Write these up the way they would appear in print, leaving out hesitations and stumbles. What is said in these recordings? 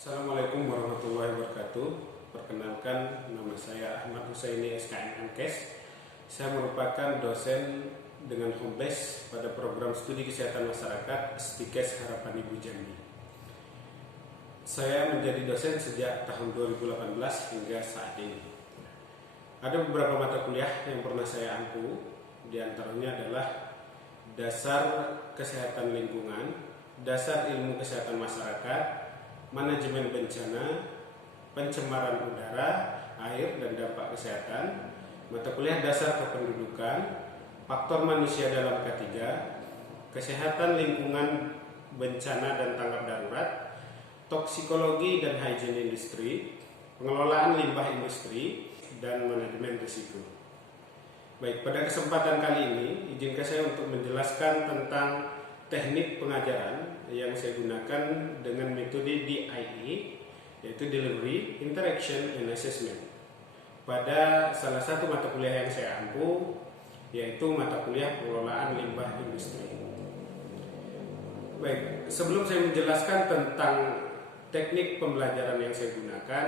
Assalamualaikum warahmatullahi wabarakatuh. Perkenalkan, nama saya Ahmad Husaini SKM MKes. Saya merupakan dosen dengan home base pada program studi kesehatan masyarakat STIKes Harapan Ibu Jambi. Saya menjadi dosen sejak tahun 2018 hingga saat ini. Ada beberapa mata kuliah yang pernah saya ampu, di antaranya adalah dasar kesehatan lingkungan, dasar ilmu kesehatan masyarakat, manajemen bencana, pencemaran udara, air dan dampak kesehatan, mata kuliah dasar kependudukan, faktor manusia dalam K3, kesehatan lingkungan, bencana dan tanggap darurat, toksikologi dan hygiene industri, pengelolaan limbah industri, dan manajemen risiko. Baik, pada kesempatan kali ini izinkan saya untuk menjelaskan tentang teknik pengajaran yang saya gunakan dengan metode DIE, yaitu Delivery, Interaction, and Assessment, pada salah satu mata kuliah yang saya ampu, yaitu mata kuliah pengelolaan limbah industri. Baik, sebelum saya menjelaskan tentang teknik pembelajaran yang saya gunakan,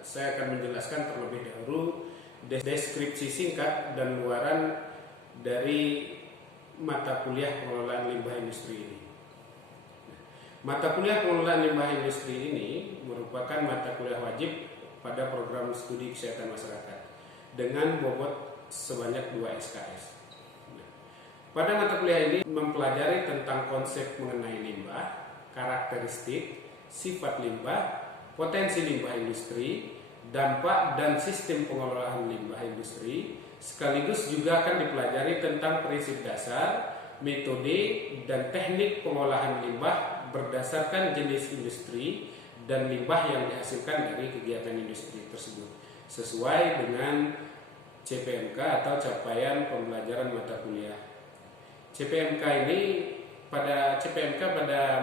saya akan menjelaskan terlebih dahulu deskripsi singkat dan luaran dari mata kuliah pengelolaan limbah industri ini. Mata kuliah pengelolaan limbah industri ini merupakan mata kuliah wajib pada program studi kesehatan masyarakat dengan bobot sebanyak 2 SKS. Pada mata kuliah ini mempelajari tentang konsep mengenai limbah, karakteristik, sifat limbah, potensi limbah industri, dampak dan sistem pengelolaan limbah industri. Sekaligus juga akan dipelajari tentang prinsip dasar, metode, dan teknik pengolahan limbah berdasarkan jenis industri dan limbah yang dihasilkan dari kegiatan industri tersebut, sesuai dengan CPMK atau capaian pembelajaran mata kuliah. CPMK ini pada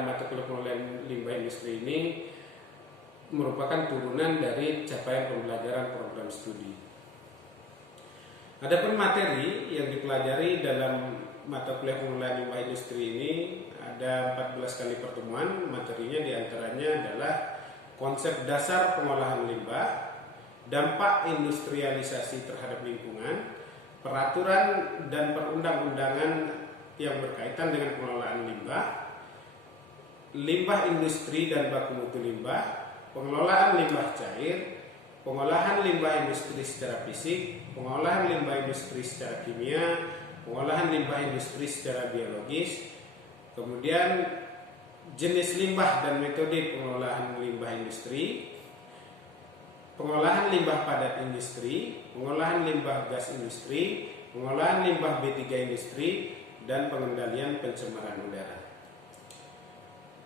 mata kuliah pengelolaan limbah industri ini merupakan turunan dari capaian pembelajaran program studi. Adapun materi yang dipelajari dalam mata kuliah pengelolaan limbah industri ini ada 14 kali pertemuan. Materinya diantaranya adalah konsep dasar pengolahan limbah, dampak industrialisasi terhadap lingkungan, peraturan dan perundang-undangan yang berkaitan dengan pengelolaan limbah, limbah industri dan baku mutu limbah, pengelolaan limbah cair, pengolahan limbah industri secara fisik, pengolahan limbah industri secara kimia, pengolahan limbah industri secara biologis, kemudian jenis limbah dan metode pengelolaan limbah industri, pengolahan limbah padat industri, pengolahan limbah gas industri, pengolahan limbah B3 industri, dan pengendalian pencemaran udara.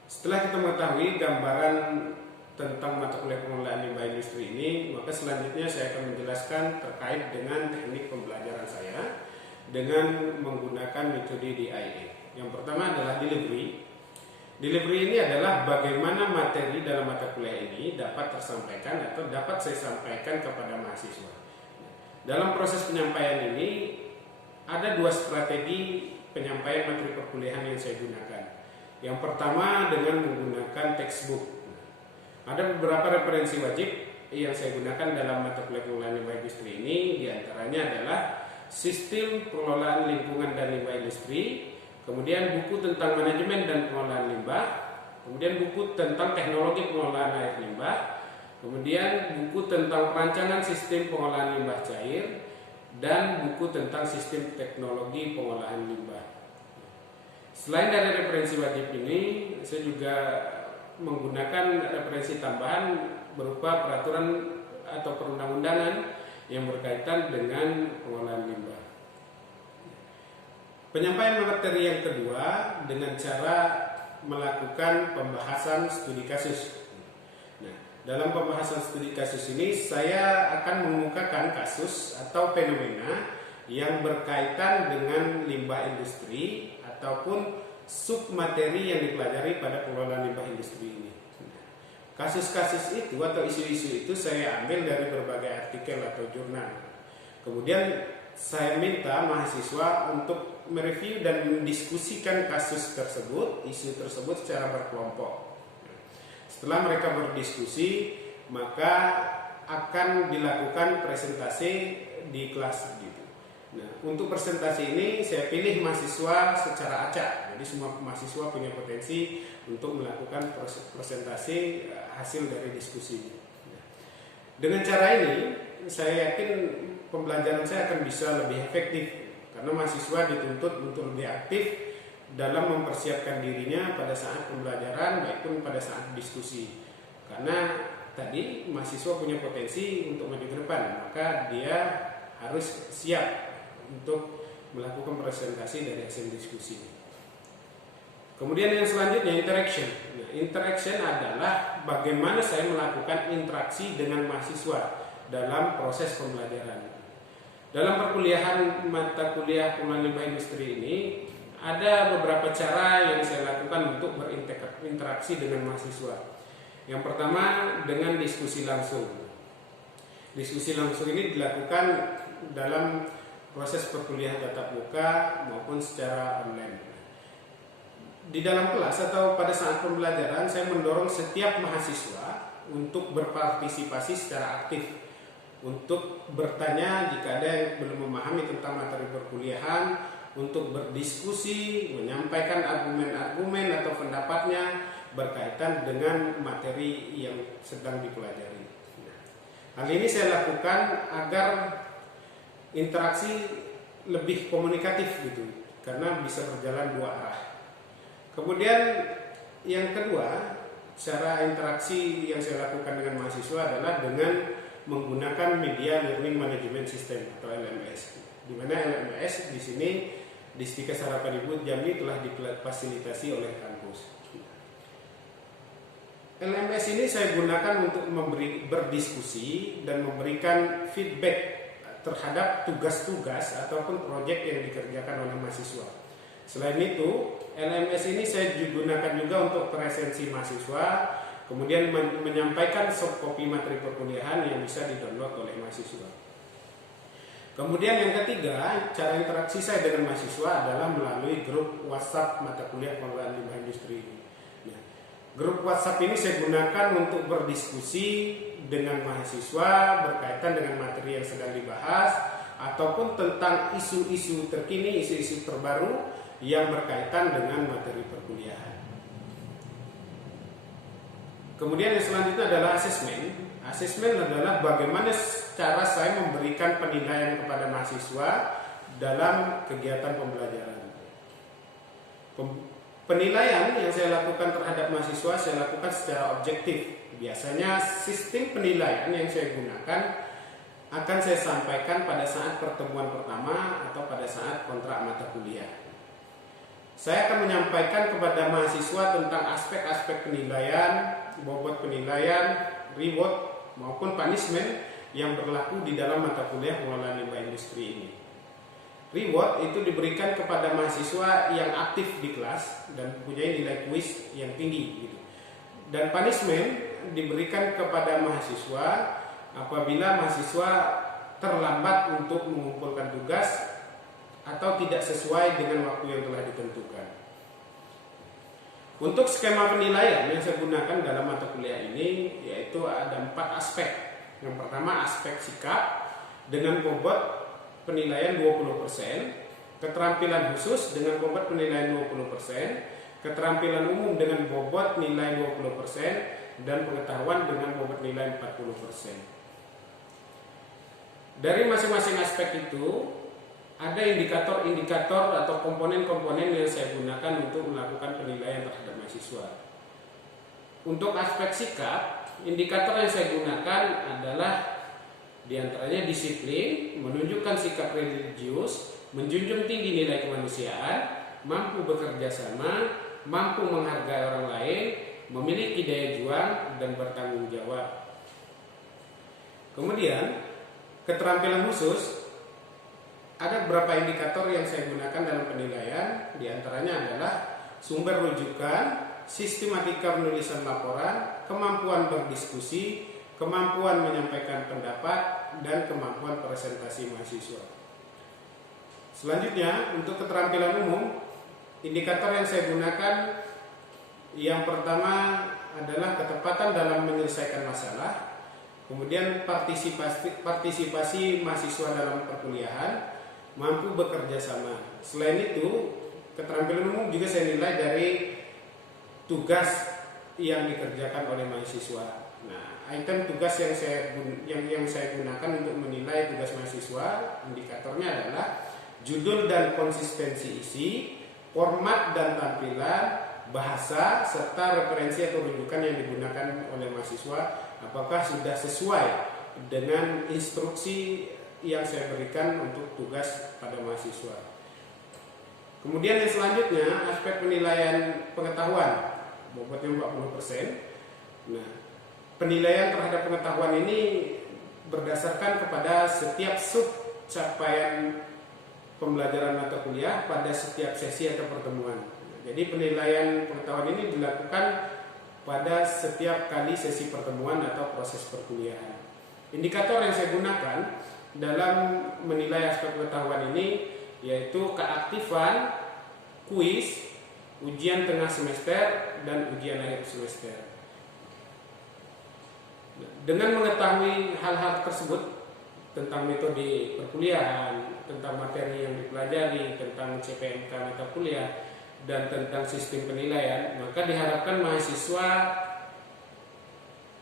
Setelah kita mengetahui gambaran tentang mata kuliah pengelolaan limbah industri ini, maka selanjutnya saya akan menjelaskan terkait dengan teknik pembelajaran saya dengan menggunakan metode DIE. Yang pertama adalah delivery. Delivery ini adalah bagaimana materi dalam mata kuliah ini dapat tersampaikan atau dapat saya sampaikan kepada mahasiswa. Dalam proses penyampaian ini ada 2 strategi penyampaian materi perkuliahan yang saya gunakan. Yang pertama dengan menggunakan textbook. Ada beberapa referensi wajib yang saya gunakan dalam mata kuliah pengelolaan limbah industri ini, diantaranya adalah sistem pengelolaan lingkungan dan limbah industri, kemudian buku tentang manajemen dan pengelolaan limbah, kemudian buku tentang teknologi pengelolaan air limbah, kemudian buku tentang perancangan sistem pengolahan limbah cair, dan buku tentang sistem teknologi pengolahan limbah. Selain dari referensi wajib ini, saya juga menggunakan referensi tambahan berupa peraturan atau perundang-undangan yang berkaitan dengan pengolahan limbah. Penyampaian materi yang kedua dengan cara melakukan pembahasan studi kasus. Nah, dalam pembahasan studi kasus ini saya akan mengemukakan kasus atau fenomena yang berkaitan dengan limbah industri ataupun submateri yang dipelajari pada pengelolaan limbah industri ini. Kasus-kasus itu atau isu-isu itu saya ambil dari berbagai artikel atau jurnal. Kemudian saya minta mahasiswa untuk mereview dan mendiskusikan kasus tersebut, isu tersebut secara berkelompok. Setelah mereka berdiskusi, maka akan dilakukan presentasi di kelas gitu. Nah, untuk presentasi ini saya pilih mahasiswa secara acak. Jadi semua mahasiswa punya potensi untuk melakukan presentasi hasil dari diskusi ini. Nah, dengan cara ini saya yakin pembelajaran saya akan bisa lebih efektif karena mahasiswa dituntut untuk lebih aktif dalam mempersiapkan dirinya pada saat pembelajaran maupun pada saat diskusi. Karena tadi mahasiswa punya potensi untuk maju ke depan, maka dia harus siap untuk melakukan presentasi dari hasil diskusi. Kemudian yang selanjutnya interaction. Nah, interaction adalah bagaimana saya melakukan interaksi dengan mahasiswa dalam proses pembelajaran. Dalam perkuliahan mata kuliah pengelolaan limbah industri ini ada beberapa cara yang saya lakukan untuk berinteraksi dengan mahasiswa. Yang pertama dengan diskusi langsung. Diskusi langsung ini dilakukan dalam proses perkuliahan tatap muka maupun secara online. Di dalam kelas atau pada saat pembelajaran saya mendorong setiap mahasiswa untuk berpartisipasi secara aktif, untuk bertanya jika ada yang belum memahami tentang materi perkuliahan, untuk berdiskusi, menyampaikan argumen-argumen atau pendapatnya berkaitan dengan materi yang sedang dipelajari. Hal ini saya lakukan agar interaksi lebih komunikatif gitu, karena bisa berjalan dua arah. Kemudian yang kedua, cara interaksi yang saya lakukan dengan mahasiswa adalah dengan menggunakan media learning management system atau LMS. Di mana LMS di sini Distika Sarapan Ibu Jambi telah difasilitasi oleh kampus. LMS ini saya gunakan untuk berdiskusi dan memberikan feedback terhadap tugas-tugas ataupun proyek yang dikerjakan oleh mahasiswa. Selain itu, LMS ini saya gunakan juga untuk presensi mahasiswa, kemudian menyampaikan soft copy materi perkuliahan yang bisa di-download oleh mahasiswa. Kemudian yang ketiga, cara interaksi saya dengan mahasiswa adalah melalui grup WhatsApp mata kuliah pengelolaan limbah industri ini. Nah, grup WhatsApp ini saya gunakan untuk berdiskusi dengan mahasiswa berkaitan dengan materi yang sedang dibahas ataupun tentang isu-isu terkini, isu-isu terbaru yang berkaitan dengan materi perkuliahan. Kemudian yang selanjutnya adalah asesmen. Asesmen adalah bagaimana cara saya memberikan penilaian kepada mahasiswa dalam kegiatan pembelajaran. Penilaian yang saya lakukan terhadap mahasiswa saya lakukan secara objektif. Biasanya sistem penilaian yang saya gunakan akan saya sampaikan pada saat pertemuan pertama atau pada saat kontrak mata kuliah. Saya akan menyampaikan kepada mahasiswa tentang aspek-aspek penilaian, bobot penilaian, reward maupun punishment yang berlaku di dalam mata kuliah pengelolaan limbah industri ini. Reward itu diberikan kepada mahasiswa yang aktif di kelas dan mempunyai nilai kuis yang tinggi gitu. Dan punishment diberikan kepada mahasiswa apabila mahasiswa terlambat untuk mengumpulkan tugas atau tidak sesuai dengan waktu yang telah ditentukan. Untuk skema penilaian yang saya gunakan dalam mata kuliah ini yaitu ada 4 aspek. Yang pertama aspek sikap dengan bobot penilaian 20%, keterampilan khusus dengan bobot penilaian 20%, keterampilan umum dengan bobot nilai 20%, dan pengetahuan dengan bobot nilai 40%. Dari masing-masing aspek itu ada indikator-indikator atau komponen-komponen yang saya gunakan untuk melakukan penilaian terhadap mahasiswa. Untuk aspek sikap, indikator yang saya gunakan adalah diantaranya disiplin, menunjukkan sikap religius, menjunjung tinggi nilai kemanusiaan, mampu bekerja sama, mampu menghargai orang lain, memiliki daya juang, dan bertanggung jawab. Kemudian, keterampilan khusus. Ada beberapa indikator yang saya gunakan dalam penilaian, diantaranya adalah sumber rujukan, sistematika penulisan laporan, kemampuan berdiskusi, kemampuan menyampaikan pendapat, dan kemampuan presentasi mahasiswa. Selanjutnya, untuk keterampilan umum, indikator yang saya gunakan yang pertama adalah ketepatan dalam menyelesaikan masalah, kemudian partisipasi mahasiswa dalam perkuliahan, mampu bekerja sama. Selain itu, keterampilan umum juga saya nilai dari tugas yang dikerjakan oleh mahasiswa. Nah, item tugas yang saya gunakan untuk menilai tugas mahasiswa, indikatornya adalah judul dan konsistensi isi, format dan tampilan, bahasa, serta referensi atau rujukan yang digunakan oleh mahasiswa apakah sudah sesuai dengan instruksi yang saya berikan untuk tugas pada mahasiswa. Kemudian yang selanjutnya, aspek penilaian pengetahuan, bobotnya 40%. Nah, penilaian terhadap pengetahuan ini berdasarkan kepada setiap sub capaian pembelajaran mata kuliah pada setiap sesi atau pertemuan. Jadi penilaian pengetahuan ini dilakukan pada setiap kali sesi pertemuan atau proses perkuliahan. Indikator yang saya gunakan dalam menilai aspek pengetahuan ini yaitu keaktifan, kuis, ujian tengah semester, dan ujian akhir semester. Dengan mengetahui hal-hal tersebut tentang metode perkuliahan, tentang materi yang dipelajari, tentang CPMK mata kuliah, dan tentang sistem penilaian, maka diharapkan mahasiswa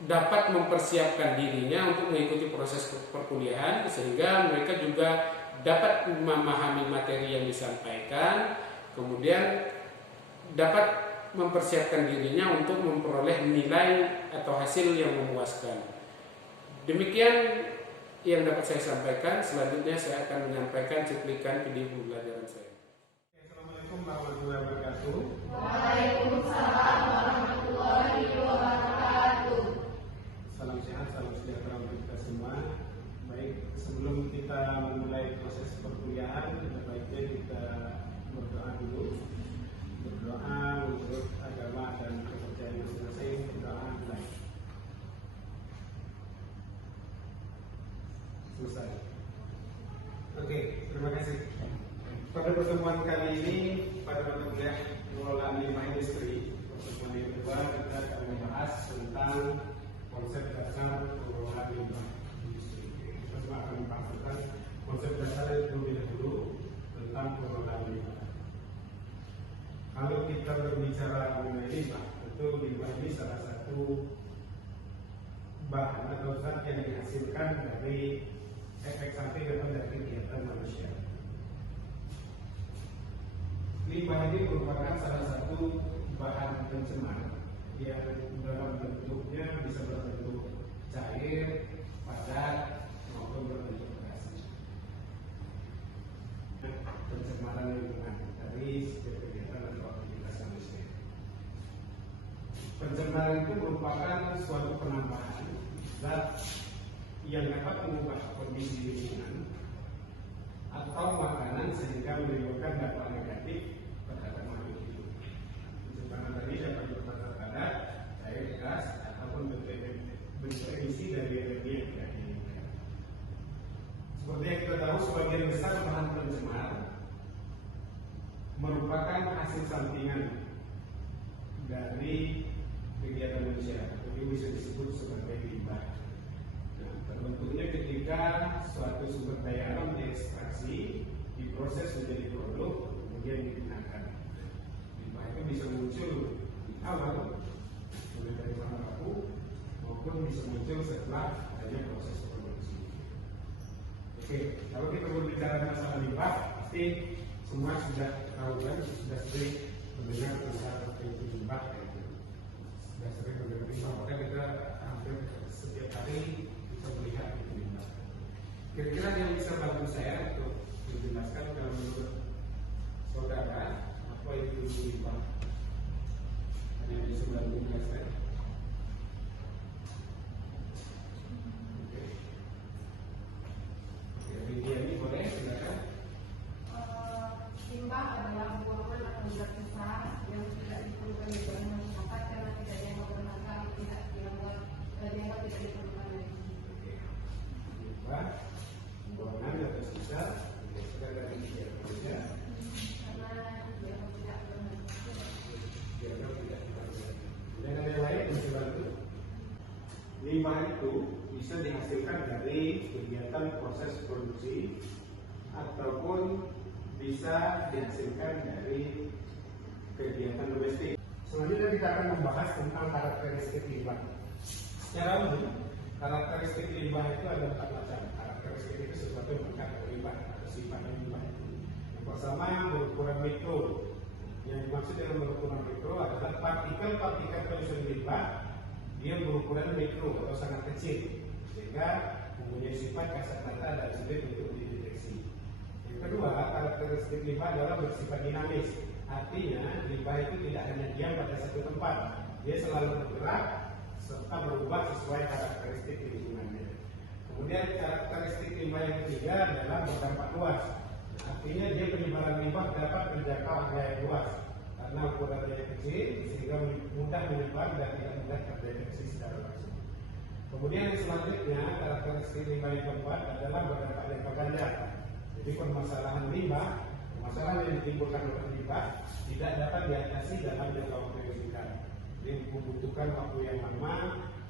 dapat mempersiapkan dirinya untuk mengikuti proses perkuliahan sehingga mereka juga dapat memahami materi yang disampaikan, kemudian dapat mempersiapkan dirinya untuk memperoleh nilai atau hasil yang memuaskan. Demikian yang dapat saya sampaikan. Selanjutnya saya akan menyampaikan cuplikan video pembelajaran saya. Assalamualaikum warahmatullahi wabarakatuh. Waalaikumsalam warahmatullahi wabarakatuh. Salam sehat, salam sejahtera untuk kita semua. Baik, sebelum kita memulai proses perkuliahan, baiknya kita berdoa dulu. Berdoa menurut agama dan kepercayaan masing-masing. Berdoa mulai. Selesai. Oke, terima kasih. Pada pertemuan kali ini, pada mata kuliah pengelolaan limbah industri, pertemuan yang kedua kita akan membahas tentang konsep dasar pengelolaan limbah industri. Kita semua akan membahas konsep dasar terlebih dahulu tentang pengelolaan limbah. Kalau kita berbicara mengenai limbah, tentu limbah ini salah satu bahan atau zat yang dihasilkan dari efek samping atau dari kegiatan manusia. Limbah ini merupakan salah satu bahan pencemar yang dalam bentuknya bisa berbentuk cair, padat, maupun berbentuk gas. Pencemaran lingkungan dari setiap kegiatan atau aktivitas manusia. Pencemaran itu merupakan suatu penambahan zat yang dapat mengubah kondisi lingkungan atau makanan sehingga menimbulkan dampak negatif terhadap makhluk hidup. Pencemaran tadi dapat berupa padat, cair, gas, ataupun bentuk emisi dari energi yang tidak diinginkan. Seperti yang kita tahu, sebagian besar bahan pencemar merupakan hasil sampingan dari kegiatan manusia, jadi bisa disebut sebagai limbah. Nah, terbentuknya ketika suatu sumber daya alam diekstraksi, diproses menjadi produk, kemudian digunakan. Limbah itu bisa muncul di awal, mulai dari bahan baku, maupun bisa muncul setelah adanya proses produksi. Oke, kalau kita berbicara masalah limbah, pasti semua sudah tahu kan, sudah sering mendengar tentang itu limbah. Sudah sering mendengar limbah, maka kita hampir setiap hari bisa melihat itu limbah. Kira-kira yang bisa bantu saya untuk menjelaskan kalau menurut saudara apa itu limbah? Ada yang bisa bantu menjelaskan? Ini boleh, silakan. Limbah adalah buangan atau zat besar yang tidak diperlukan di dalam masyarakat karena tidak dianggap bermanfaat, tidak dianggap tidak diperlukan lagi. Limbah, buangan atau sisa dari kegiatan proses produksi ataupun bisa dihasilkan dari kegiatan domestik. Selanjutnya kita akan membahas tentang karakteristik limbah. Secara umum, karakteristik limbah itu ada 4 macam. Karakteristik itu sesuatu yang mengandung limbah atau sifat limbah. Yang pertama, berukuran mikro. Yang dimaksud dengan berukuran mikro adalah partikel-partikel penyusun limbah dia berukuran mikro atau sangat kecil, sehingga mempunyai sifat kasat mata dan sulit untuk dideteksi. Yang kedua, karakteristik limbah adalah bersifat dinamis. Artinya, limbah itu tidak hanya diam pada satu tempat, dia selalu bergerak serta berubah sesuai karakteristik lingkungannya. Kemudian karakteristik limbah yang ketiga adalah berdampak luas. Artinya dia penyebaran limbah dapat menjangkau area yang luas karena ukurannya kecil sehingga mudah menyebar dan tidak mudah terdeteksi secara langsung. Kemudian yang selanjutnya karakteristik limbah yang keempat adalah berdampak jangka panjang. Jadi permasalahan limbah, permasalahan yang ditimbulkan oleh limbah tidak dapat diatasi dalam jangka waktu yang singkat. Jadi membutuhkan waktu yang lama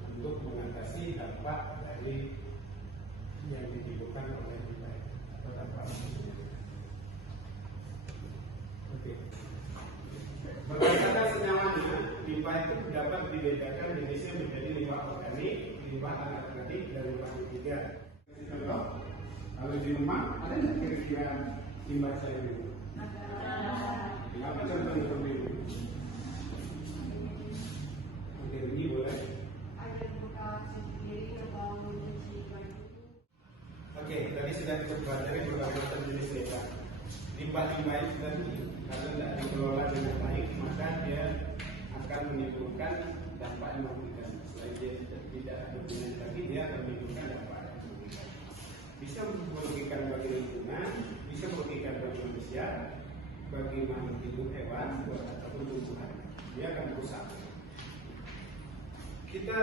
untuk mengatasi dampak dari yang ditimbulkan oleh limbah atau dampak manusia. Oke. Berdasarkan senyawanya, limbah itu dapat dibedakan jenisnya menjadi limbah organik, limbah anorganik, dan limbah ketiga. Contoh, kalau di rumah ada nggak kira-kira limbah saya dulu? Apa contohnya seperti itu? Oke, ini boleh. Oke, tadi sudah dipelajari beberapa macam jenis limbah. Limbah-limbah itu tadi kalau tidak dikelola dengan baik, maka dia akan menimbulkan dampak yang mematikan. Selain dia tidak berguna lagi, dia akan menimbulkan dampak yang mematikan. Bisa merugikan bagi lingkungan, bisa merugikan bagi manusia, bagi makhluk hidup hewan ataupun tumbuhan. Dia akan merusak. Kita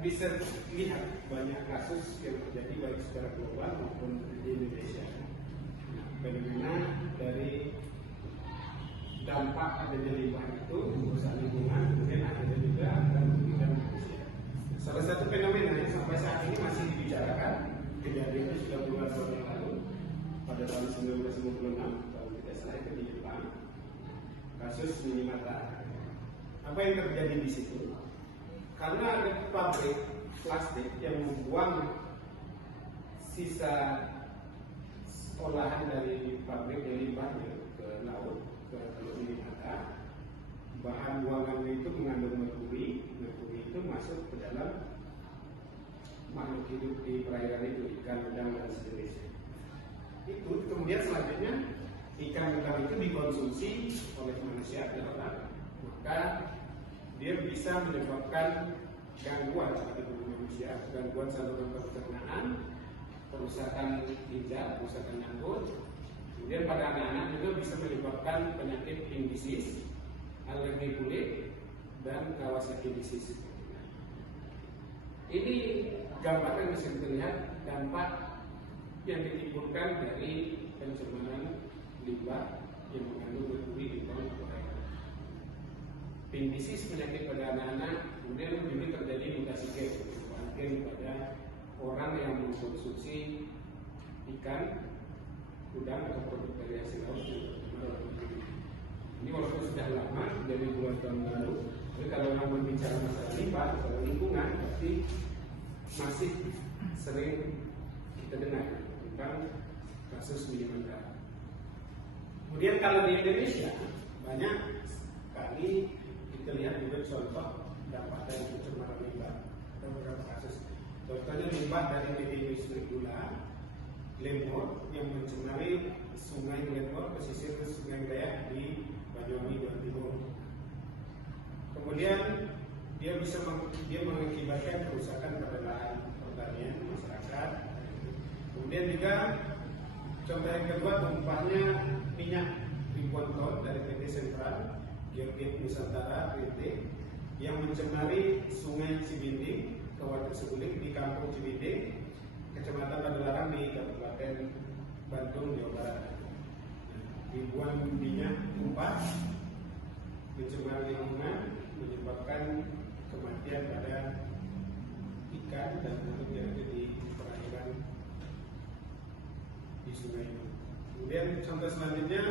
bisa lihat banyak kasus yang terjadi baik secara global maupun di Indonesia. Fenomena dari dampak adanya limbah itu merusak lingkungan, kemudian akhirnya juga akan merugikan manusia. Salah satu fenomena yang sampai saat ini masih dibicarakan, kejadiannya sudah puluhan tahun yang lalu, pada tahun 1956, kalau tidak salah itu di Jepang, kasus Minamata. Apa yang terjadi di situ? Karena ada pabrik plastik yang membuang sisa olahan dari pabrik yang limbahnya ke laut, ke Teluk Minamata. Bahan buangannya itu mengandung merkuri. Merkuri itu masuk ke dalam makhluk hidup di perairan itu, ikan, udang, dan sejenisnya. Itu kemudian selanjutnya ikan udang itu dikonsumsi oleh manusia atau orang, maka dia bisa menyebabkan gangguan pada tubuh manusia, gangguan saluran pencernaan, kerusakan ginjal, kerusakan jantung. Kemudian pada anak-anak juga bisa menyebabkan penyakit skin disease, alergi kulit, dan Kawasaki disease. Ini gambar yang bisa terlihat dampak yang ditimbulkan dari pencemaran limbah yang mengandung merkuri di bawah perairan. Skin disease penyakit pada anak-anak, kemudian juga terjadi mutasi gen pada orang yang mengkonsumsi ikan, udang atau produk dari hasil laut yang tercemar oleh merkuri. Ini walaupun sudah lama, dari bulan tahun lalu, tapi kalau orang berbicara masalah limbah atau lingkungan, pasti masih sering kita dengar tentang kasus Minamata. Kemudian kalau di Indonesia banyak sekali kita lihat juga contoh dampak dari pencemaran limbah. Ada beberapa kasus. Contohnya limbah dari PT Industri Gula Lemor yang mencemari Sungai Lemor, pesisir Sungai Dayak di Banyuwangi, Jawa Timur. Kemudian dia mengakibatkan kerusakan pada lahan pertanian masyarakat. Kemudian juga contoh yang kedua, tumpahnya minyak ribuan ton dari PT Sentral Geoget Nusantara PT yang mencemari Sungai Cibinding, Kabupaten Sebuling di Kampung Cibinding, Kecamatan Padalarang di Kabupaten Bandung, Jawa Barat. Ribuan minyak tumpah mencemari lingkungan, menyebabkan kematian pada ikan dan makhluk yang ada di perairan di sungai itu. Kemudian contoh selanjutnya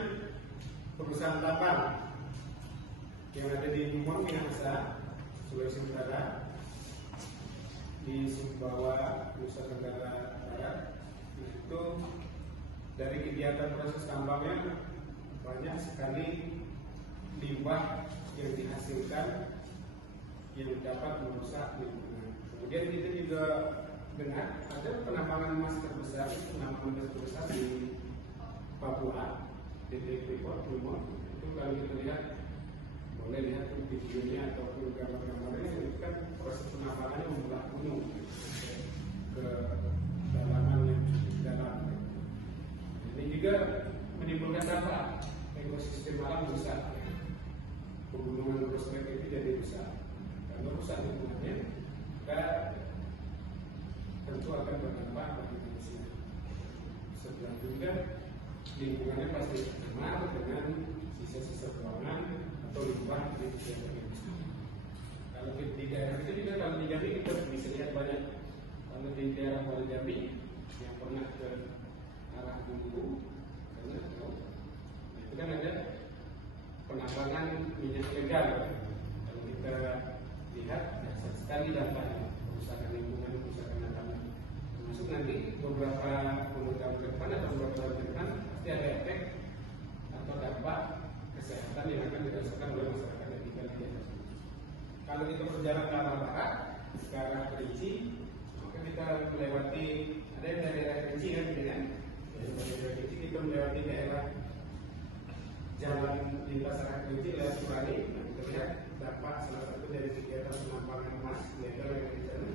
perusahaan tambang yang ada di Lumon, Minahasa, Sulawesi Utara, di Sumbawa, Nusa Tenggara Barat. Itu dari kegiatan proses tambangnya banyak sekali limbah yang dihasilkan yang dapat merusak lingkungan. Kemudian kita juga dengar ada penambangan emas terbesar, di Papua, di Freeport, Lumon. Itu kalau kita lihat, boleh lihat videonya ataupun gambar-gambarnya, itu kan proses penambangannya membelah gunung ke dalaman yang cukup dalam. Ini juga menimbulkan dampak ekosistem alam rusak. Pegunungan prospek itu jadi rusak. Kalau rusak lingkungannya, maka tentu akan berdampak bagi manusia. Setelah juga lingkungannya pasti tercemar dengan sisa-sisa buangan atau limbah di kegiatan industri. Kalau di daerah itu juga, kalau di Jambi kita bisa lihat banyak. Kalau di daerah Muara Jambi yang pernah ke arah Bungku, karena itu kan ada penambangan minyak ilegal. Kalau kita lihat, dasar sekali dampaknya, kerusakan lingkungan, kerusakan alam. Termasuk nanti beberapa puluh tahun ke depan atau beberapa tahun ke depan pasti ada efek atau dampak kesehatan yang akan dirasakan oleh masyarakat yang tinggal di atas. Kalau kita berjalan ke arah barat, ke arah Kerinci, maka kita melewati, ada yang dari daerah Kerinci kan, gitu kan? Dari daerah Kerinci kita melewati daerah jalan lintas arah Kerinci lewat Surani. Nah, kita lihat dampak salah satu dari kegiatan penambangan emas legal yang di sana.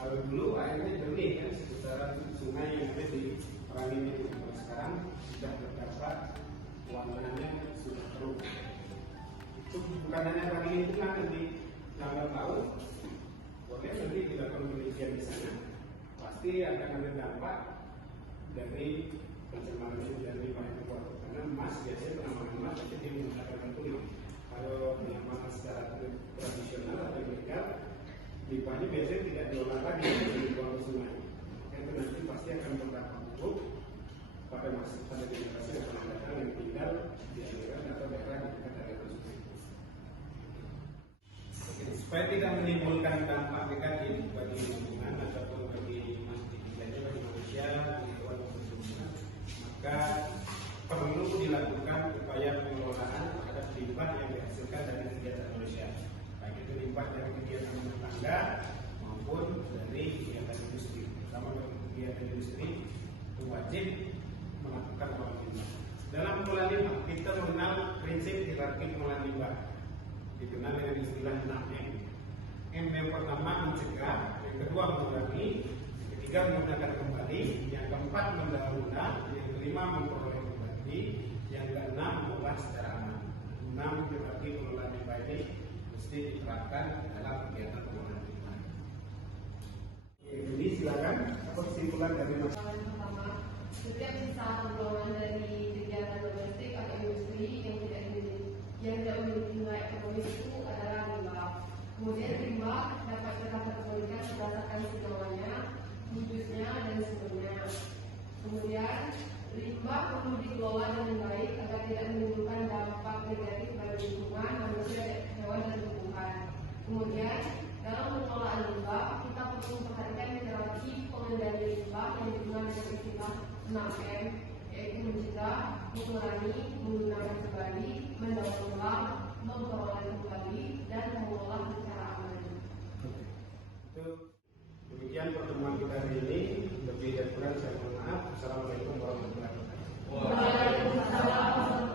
Kalau dulu airnya jernih kan, seputaran sungai yang ada di Perangin itu. Kalau sekarang sudah berdampak, warnanya sudah keruh. Itu bukan hanya Perangin itu kan, nanti lambat laut boleh nanti dilakukan penelitian di sana, pasti akan ada dampak dari pencemaran dari limbah impor. Karena emas biasanya penambangan emas jadi menggunakan batu. Kalau penambangan secara tradisional atau ilegal, limbahnya biasanya tidak diolah lagi, dibuang ke sungai. Maka itu nanti pasti akan berdampak buruk pada generasi yang akan datang yang tinggal di aliran atau daerah di dekat aliran sungai. Supaya tidak menimbulkan dampak negatif bagi lingkungan ataupun bagi manusia, hewan maupun tumbuhan, maka perlu dilakukan upaya pengelolaan terhadap limbah yang dihasilkan dari kegiatan manusia, baik itu limbah dari kegiatan rumah tangga maupun dari kegiatan industri. Terutama dari kegiatan industri itu wajib melakukan olah limbah. Dalam olah limbah kita mengenal prinsip hierarki pengolahan limbah, dikenal dengan istilah 6M. M yang pertama mencegah, yang kedua mengurangi, yang ketiga menggunakan kembali, yang keempat mendaur ulang, yang kelima memperoleh kembali, yang keenam mengolah secara aman. 6 hierarki pengelolaan limbah ini mesti diterapkan dalam kegiatan pengolahan limbah. Ini silakan apa kesimpulan dari Mas? Yang pertama, setiap sisa pembuangan dari kegiatan domestik atau industri yang tidak memiliki nilai ekonomis itu adalah limbah. Kemudian limbah dapat dikategorikan berdasarkan segalanya, wujudnya dan sumbernya. Kemudian limbah perlu dikelola dengan baik agar tidak menimbulkan dampak negatif bagi lingkungan, manusia, hewan dan tumbuhan. Kemudian dalam pengelolaan limbah kita perlu memperhatikan hierarki pengendalian limbah yang dikenal dengan istilah 6M, yaitu mencegah, mengurangi, menggunakan kembali, mendaur ulang, memperoleh kembali, dan mengolah secara aman. Demikian pertemuan kita hari ini. Lebih dan kurang saya mohon maaf. Assalamualaikum warahmatullahi wabarakatuh. Waalaikumsalam.